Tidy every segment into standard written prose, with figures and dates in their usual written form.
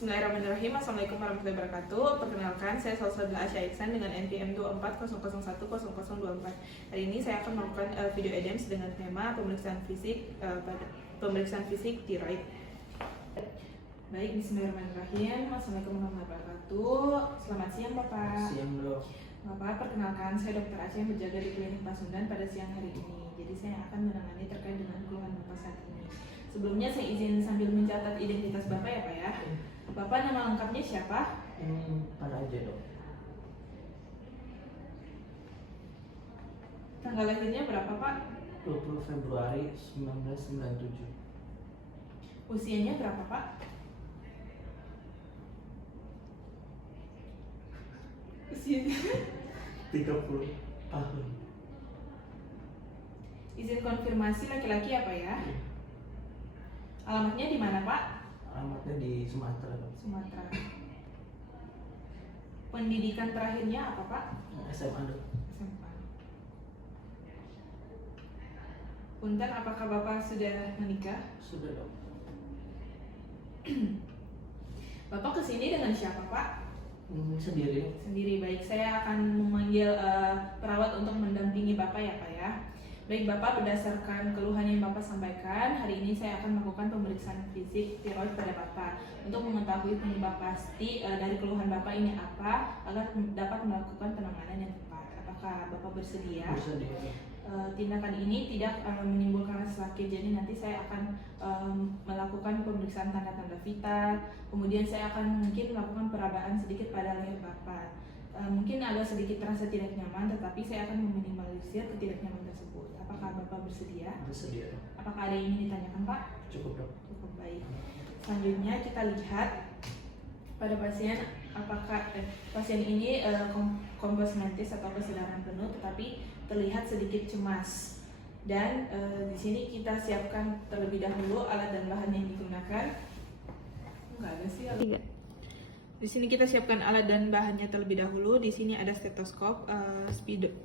Bismillahirrahmanirrahim. Assalamualaikum warahmatullahi wabarakatuh. Perkenalkan, saya Salsabila Asya Iksan dengan NPM 240010024. Hari ini saya akan melakukan video EDEMS dengan tema pemeriksaan fisik tiroid. Baik, Bismillahirrahmanirrahim. Assalamualaikum warahmatullahi wabarakatuh. Selamat siang Bapak. Siang dok. Bapak, perkenalkan saya Dr. Aceh yang berjaga di Klinik Pasundan pada siang hari ini. Jadi saya akan menangani terkait dengan keluhan Bapak saat ini. Sebelumnya saya izin sambil mencatat identitas Bapak ya Pak ya. Bapak nama lengkapnya siapa? Pada aja dok. Tanggal lahirnya berapa Pak? 20 Februari 1997. Usianya berapa Pak? Usianya 30 tahun. Izin konfirmasi laki-laki apa ya? Alamatnya di mana Pak? Alamatnya di Sumatera dok. Sumatera. Pendidikan terakhirnya apa Pak? SMA dok. SMA. Punten, apakah Bapak sudah menikah? Sudah dok. Bapak kesini dengan siapa Pak? Sendiri. Sendiri. Baik, saya akan memanggil perawat untuk mendampingi Bapak ya Pak ya. Baik Bapak, berdasarkan keluhan yang Bapak sampaikan, hari ini saya akan melakukan pemeriksaan fisik tiroid pada Bapak untuk mengetahui penyebab pasti dari keluhan Bapak ini apa agar dapat melakukan penanganan yang tepat. Apakah Bapak bersedia? Bersedia. Tindakan ini tidak menimbulkan rasa sakit, jadi nanti saya akan melakukan pemeriksaan tanda-tanda vital, kemudian saya akan mungkin melakukan perabaan sedikit pada leher Bapak. Mungkin agak sedikit terasa tidak nyaman, tetapi saya akan meminimalisir ketidaknyaman tersebut. Apakah Bapak bersedia? Bersedia dok. Apakah ada yang ingin ditanyakan Pak? Cukup dok. Cukup, baik. Selanjutnya kita lihat pada pasien, apakah pasien ini komposmentis atau kesadaran penuh, tetapi terlihat sedikit cemas. Dan di sini kita siapkan terlebih dahulu alat dan bahan yang digunakan. Enggak ada sih alat. Di sini kita siapkan alat dan bahannya terlebih dahulu. Di sini ada stetoskop,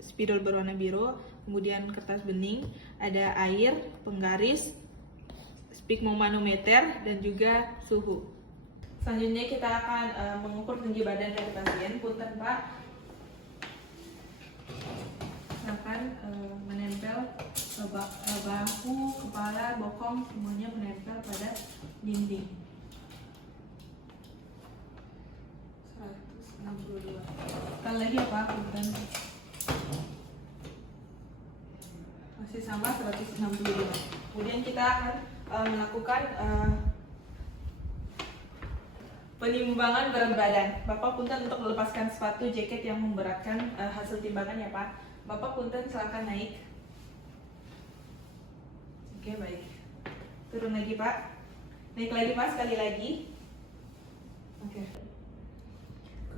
spidol berwarna biru, kemudian kertas bening, ada air, penggaris, sphygmomanometer, dan juga suhu. Selanjutnya kita akan mengukur tinggi badan dari pasien. Punten Pak, silakan menempel bahu, kepala, bokong, semuanya menempel pada dinding. 162. Sekali lagi ya Pak, punten. Masih sama 162. Kemudian kita akan melakukan penimbangan berat badan. Bapak punten untuk melepaskan sepatu jaket yang memberatkan hasil timbangan ya Pak. Bapak punten silakan naik. Oke, baik. Turun lagi Pak. Naik lagi Pak, sekali lagi. Oke.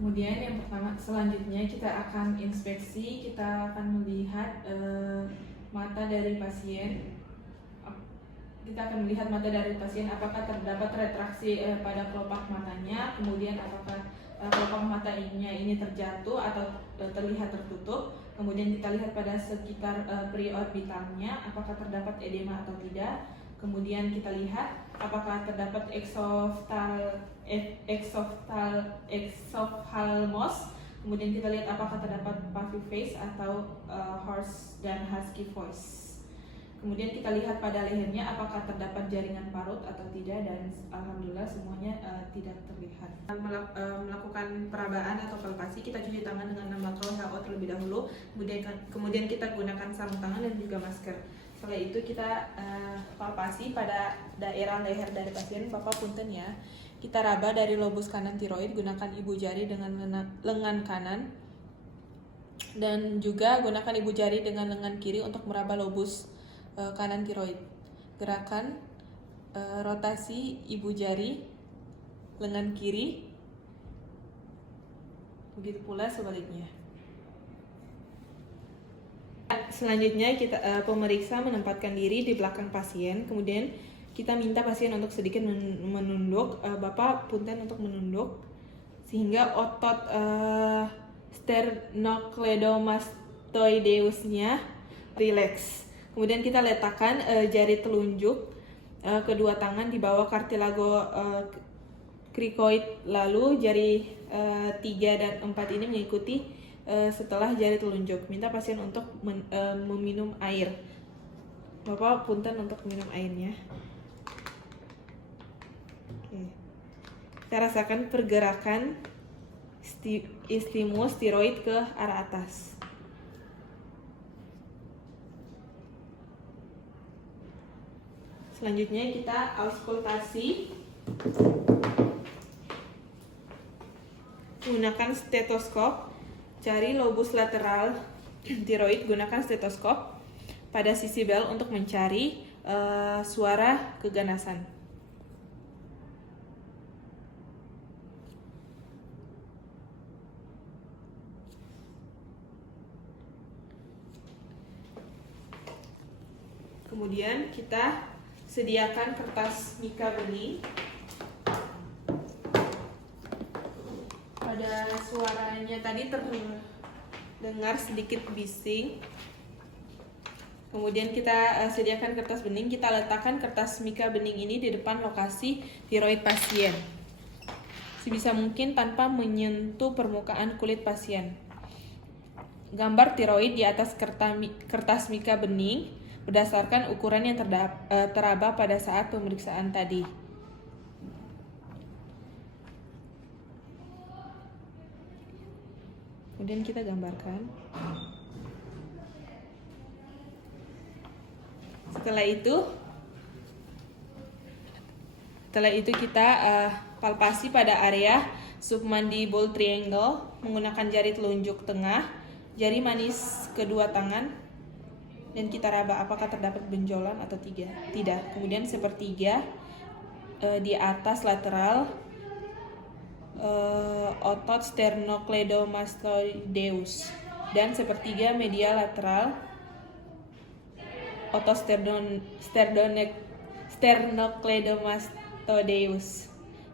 Kemudian yang pertama, selanjutnya kita akan inspeksi, kita akan melihat mata dari pasien. Kita akan melihat mata dari pasien apakah terdapat retraksi pada kelopak matanya, kemudian apakah kelopak mata ini terjatuh atau terlihat tertutup. Kemudian kita lihat pada sekitar periorbitalnya apakah terdapat edema atau tidak. Kemudian kita lihat apakah terdapat exophthalmos. Kemudian kita lihat apakah terdapat puffy face atau hoarse dan husky voice. Kemudian kita lihat pada lehernya apakah terdapat jaringan parut atau tidak, dan alhamdulillah semuanya tidak terlihat. Melakukan perabaan atau palpasi, kita cuci tangan dengan 6 langkah WHO terlebih dahulu. Kemudian kita gunakan sarung tangan dan juga masker. Setelah itu kita palpasi pada daerah leher dari pasien. Bapak punten ya. Kita raba dari lobus kanan tiroid, gunakan ibu jari dengan lengan kanan, dan juga gunakan ibu jari dengan lengan kiri untuk meraba lobus kanan tiroid. Gerakan rotasi ibu jari lengan kiri, begitu pula sebaliknya. Selanjutnya kita pemeriksa menempatkan diri di belakang pasien, kemudian kita minta pasien untuk sedikit menunduk. Bapak punten untuk menunduk sehingga otot sternocleidomastoideusnya rileks. Kemudian kita letakkan jari telunjuk kedua tangan di bawah kartilago krikoid, lalu jari 3 dan 4 ini mengikuti setelah jari telunjuk. Minta pasien untuk meminum air. Bapak punten untuk minum airnya. Oke. Kita rasakan pergerakan stimulus tiroid ke arah atas. Selanjutnya kita auskultasi menggunakan stetoskop. Cari lobus lateral tiroid, gunakan stetoskop pada sisi bel untuk mencari suara keganasan. Kemudian kita sediakan kertas mika bening. Pada suaranya tadi terdengar sedikit bising. Kemudian kita sediakan kertas bening, kita letakkan kertas mika bening ini di depan lokasi tiroid pasien. Sebisa mungkin tanpa menyentuh permukaan kulit pasien. Gambar tiroid di atas kertas mika bening berdasarkan ukuran yang teraba pada saat pemeriksaan tadi. Kemudian kita gambarkan. Setelah itu kita palpasi pada area submandible triangle menggunakan jari telunjuk tengah, jari manis kedua tangan, dan kita raba apakah terdapat benjolan atau tidak. Kemudian sepertiga di atas lateral otot sternocleidomastoideus, dan sepertiga medial lateral otot sternocleidomastoideus,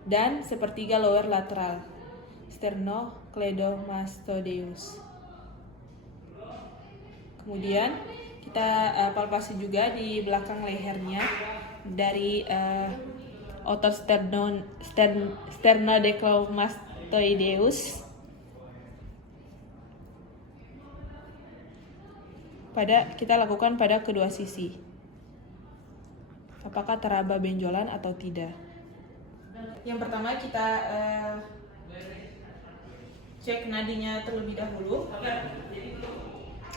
dan sepertiga lower lateral sternocleidomastoideus. Kemudian kita palpasi juga di belakang lehernya dari otot sternocleidomastoideus kita lakukan pada kedua sisi. Apakah teraba benjolan atau tidak? Yang pertama kita cek nadinya terlebih dahulu.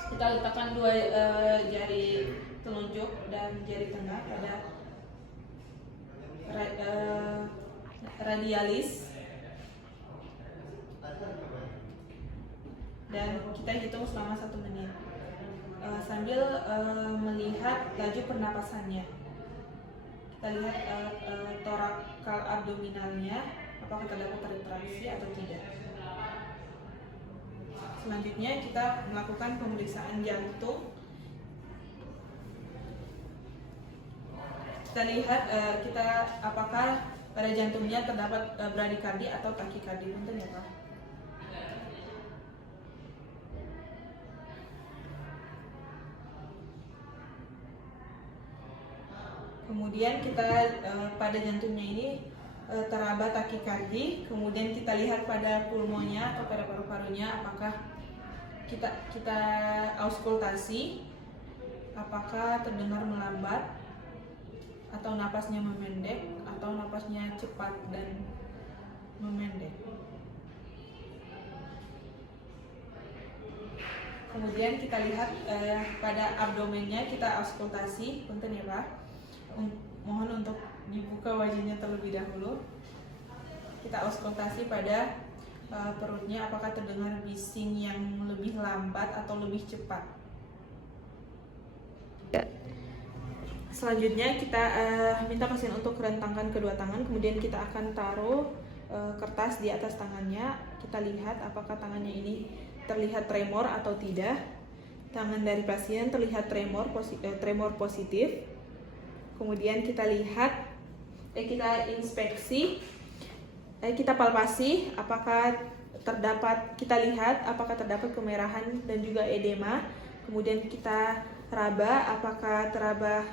Kita letakkan dua jari telunjuk dan jari tengah pada radialis, dan kita hitung selama 1 menit sambil melihat laju pernapasannya. Kita lihat torakal abdominalnya, apakah terdapat retraksi atau tidak. Selanjutnya kita melakukan pemeriksaan jantung. Kita lihat apakah pada jantungnya terdapat bradikardi atau takikardi. Punten ya Pak. Kemudian kita pada jantungnya ini teraba takikardi. Kemudian kita lihat pada pulmonya atau pada paru-parunya apakah kita auskultasi, apakah terdengar melambat atau napasnya memendek atau napasnya cepat dan memendek. Kemudian kita lihat pada abdomennya, kita auskultasi. Punten ya Pak, mohon untuk dibuka wajahnya terlebih dahulu. Kita auskultasi pada perutnya, apakah terdengar bising yang lebih lambat atau lebih cepat. Selanjutnya kita minta pasien untuk rentangkan kedua tangan, kemudian kita akan taruh kertas di atas tangannya. Kita lihat apakah tangannya ini terlihat tremor atau tidak. Tangan dari pasien terlihat tremor positif. Kemudian kita lihat, kita inspeksi, kita palpasi apakah kita lihat apakah terdapat kemerahan dan juga edema. Kemudian kita raba apakah teraba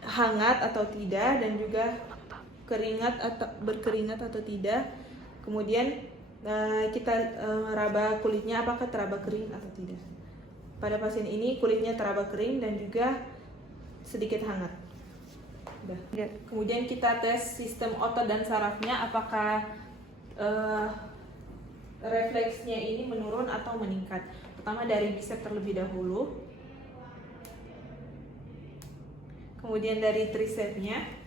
hangat atau tidak, dan juga berkeringat atau tidak. Kemudian kita raba kulitnya apakah teraba kering atau tidak. Pada pasien ini kulitnya teraba kering dan juga sedikit hangat. Udah. Kemudian kita tes sistem otot dan sarafnya apakah refleksnya ini menurun atau meningkat. Pertama dari bicep terlebih dahulu. Kemudian dari tricepsnya.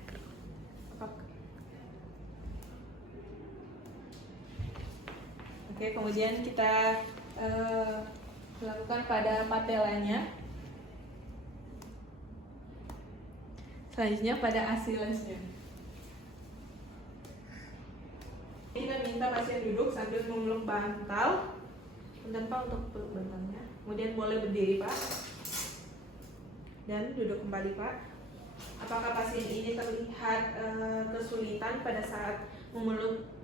Oke, kemudian kita lakukan pada patelanya. Selanjutnya pada Achillesnya. Kita minta pasien duduk sambil memeluk bantal. Bentar Pak untuk peluk bantalnya. Kemudian boleh berdiri Pak. Dan duduk kembali Pak. Apakah pasien ini terlihat kesulitan pada saat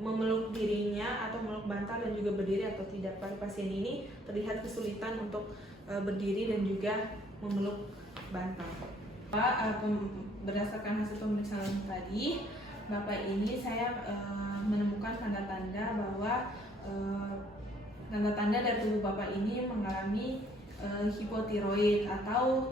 memeluk dirinya atau memeluk bantal dan juga berdiri atau tidak? Pada pasien ini terlihat kesulitan untuk berdiri dan juga memeluk bantal. Pak, berdasarkan hasil pemeriksaan tadi, Bapak ini saya menemukan tanda-tanda bahwa tanda-tanda dari tubuh Bapak ini mengalami hipotiroid atau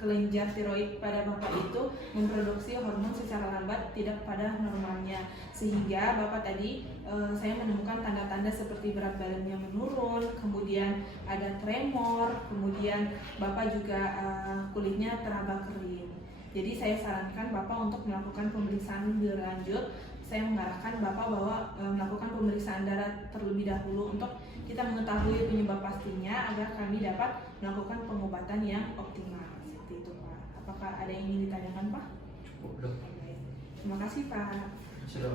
kelenjar tiroid pada Bapak itu memproduksi hormon secara lambat tidak pada normalnya, sehingga Bapak tadi saya menemukan tanda-tanda seperti berat badannya menurun, kemudian ada tremor, kemudian Bapak juga kulitnya teraba kering. Jadi saya sarankan Bapak untuk melakukan pemeriksaan lebih lanjut. Saya mengarahkan Bapak bahwa melakukan pemeriksaan darah terlebih dahulu untuk kita mengetahui penyebab pastinya agar kami dapat melakukan pengobatan yang optimal. Seperti itu Pak. Apakah ada yang ingin ditanyakan Pak? Cukup dok. Terima kasih Pak. Sudah.